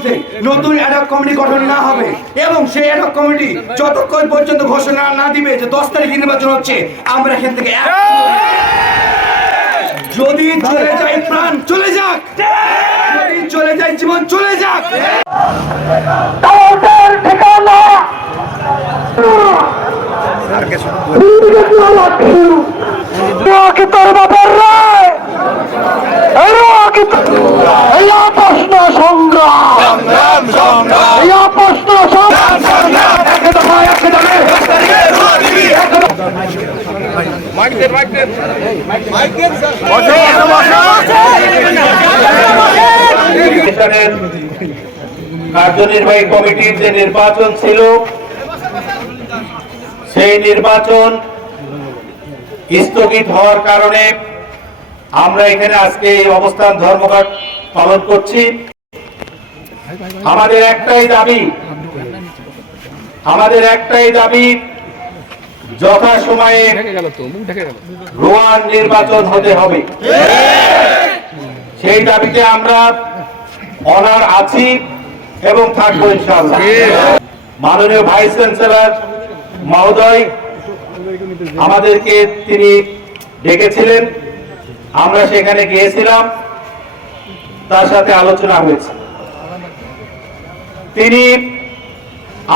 মধ্যে নতুন ad hoc committee গঠন না হবে। এবং সেই অ্যাডক কমিটি যতক্ষণ পর্যন্ত ঘোষণা না দিবে যে দশ তারিখ নির্বাচন হচ্ছে আমরা এখান থেকে যদি চলে যায় প্রাণ চলে যাক। যদি চলে যায় জীবন চলে যাক। ঠিকানা। তোর বাবার রায়। প্রশ্ন সংগ্রাম। কার্যনির্বাহী কমিটির যে নির্বাচন ছিল সেই নির্বাচন স্থগিত হওয়ার কারণে আমরা এখানে আজকে এই অবস্থান ধর্মঘট পালন করছি। আমাদের একটাই দাবি আমাদের একটাই দাবি যথা সময়ে রোয়ান নির্বাচন হতে হবে। সেই দাবিতে আমরা অনার আছি এবং থাকব ইনশাআল্লাহ। মাননীয় ভাইস চ্যান্সেলর মহোদয় আমাদেরকে তিনি ডেকেছিলেন। আমরা সেখানে গিয়েছিলাম। তার সাথে আলোচনা হয়েছে। তিনি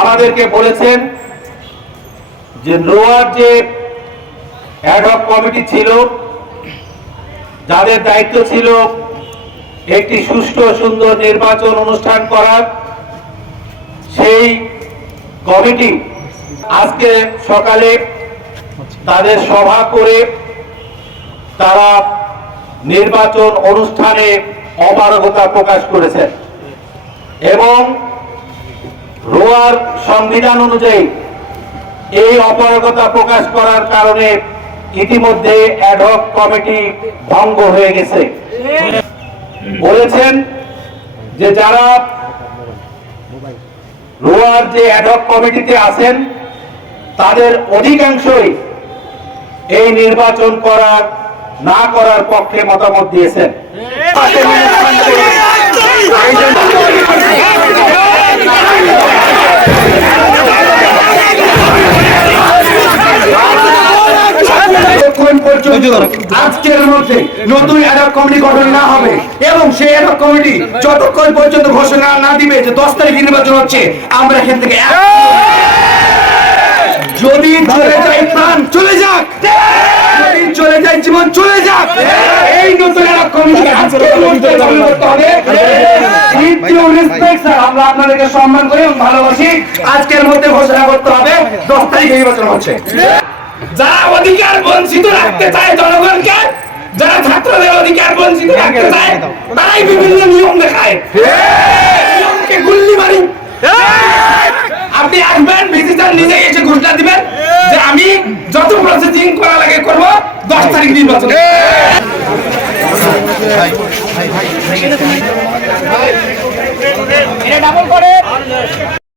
আমাদেরকে বলেছেন যে লোয়ার যে অ্যাডহক কমিটি ছিল, যাদের দায়িত্ব ছিল একটি সুষ্ঠু সুন্দর নির্বাচন অনুষ্ঠান করার, সেই কমিটি আজকে সকালে তাদের সভা করে তারা নির্বাচন অনুষ্ঠানে অপারগতা প্রকাশ করেছেন। এবং রোয়ার সংবিধান অনুযায়ী এই অপারগতা প্রকাশ করার কারণে ইতিমধ্যে অ্যাডহক কমিটি ভঙ্গ হয়ে গেছে। বলেছেন যে যারা রোয়ার যে অ্যাডহক কমিটিতে আছেন, তাদের অধিকাংশই এই নির্বাচন করার, না করার পক্ষে মতামত দিয়েছেন। আজকের মধ্যে নতুন অ্যাডক কমিটি গঠন না হবে এবং সেই অ্যাডক কমিটি যতক্ষণ পর্যন্ত ঘোষণা না দিবে যে দশ তারিখ নির্বাচন হচ্ছে আমরা এখান থেকে যদি চলে যায় প্রাণ চলে যাক! যদি চলে যায় জীবন চলে যাক! এই নতুন অ্যাডক কমিটি আজকের মধ্যে গঠন করতে হবে। আমরা আপনাদেরকে সম্মান করি ভালোবাসি। আজকের মধ্যে ঘোষণা করতে হবে দশ তারিখ নির্বাচন হচ্ছে। যারা অধিকার বঞ্চিত রাখতে চায় জনগণকে যারা ছাত্রদের অধিকার বঞ্চিত রাখতে চায় তারাই বিভিন্ন নিয়ম দেখায়। নিয়মকে গুল্লি মারি। আপনি আসবেন ভিজিটার নিজে এসে ঘোষণা দিবেন যে আমি যত প্রসেসিং করা লাগে করব দশ তারিখ নির্বাচন। এটা ডাবল করে।